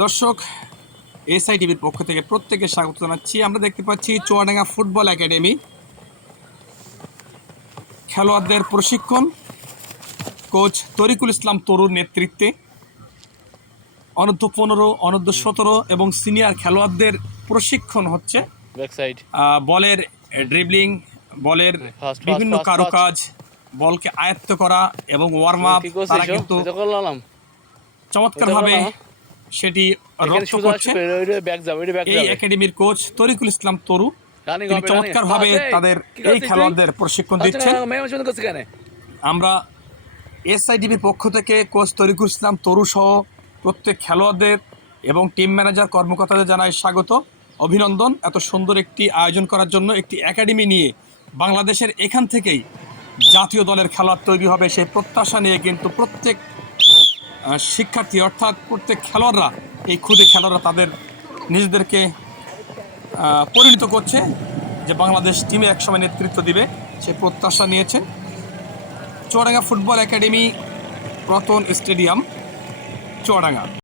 দর্শক, এসআই টিভির পক্ষ থেকে প্রত্যেকে স্বাগত জানাচ্ছি। আমরা দেখতে পাচ্ছি চুয়াডাঙ্গা ফুটবল একাডেমি খেলোয়াড়দের প্রশিক্ষণ কোচ তরিকুল ইসলাম তরুর নেতৃত্বে অনূর্ধ্ব 15, অনূর্ধ্ব 17 এবং সিনিয়র খেলোয়াড়দের প্রশিক্ষণ হচ্ছে। বলের ড্রিবলিং, বলের বিভিন্ন কারুকাজ, বলকে আয়ত্ত করা এবং ওয়ার্ম আপ তারা কিন্তু চমৎকারভাবে সেটি রপ্ত করছে। এই একাডেমির কোচ তরিকুল ইসলাম তরু তিনি চমৎকারভাবে তাদের এই খেলোয়াড়দের প্রশিক্ষণ দিচ্ছেন। আমরা এসআইডিবির পক্ষ থেকে কোচ তরিকুল ইসলাম তরু সহ প্রত্যেক খেলোয়াড়দের এবং টিম ম্যানেজার কর্মকর্তাদের জানাই স্বাগত, অভিনন্দন। এত সুন্দর একটি আয়োজন করার জন্য, একটি একাডেমি নিয়ে বাংলাদেশের এখান থেকেই জাতীয় দলের খেলোয়াড় তৈরি হবে সেই প্রত্যাশা নিয়ে কিন্তু প্রত্যেক শিক্ষার্থী অর্থাৎ প্রত্যেক খেলোয়াড়রা, এই ক্ষুদে খেলোয়াড়রা তাদের নিজেদেরকে পরিণত করছে যে বাংলাদেশ টিমে একসময় নেতৃত্ব দিবে, সে প্রত্যাশা নিয়েছেন। Chuadanga football academy, Ratan stadium, Chuadanga.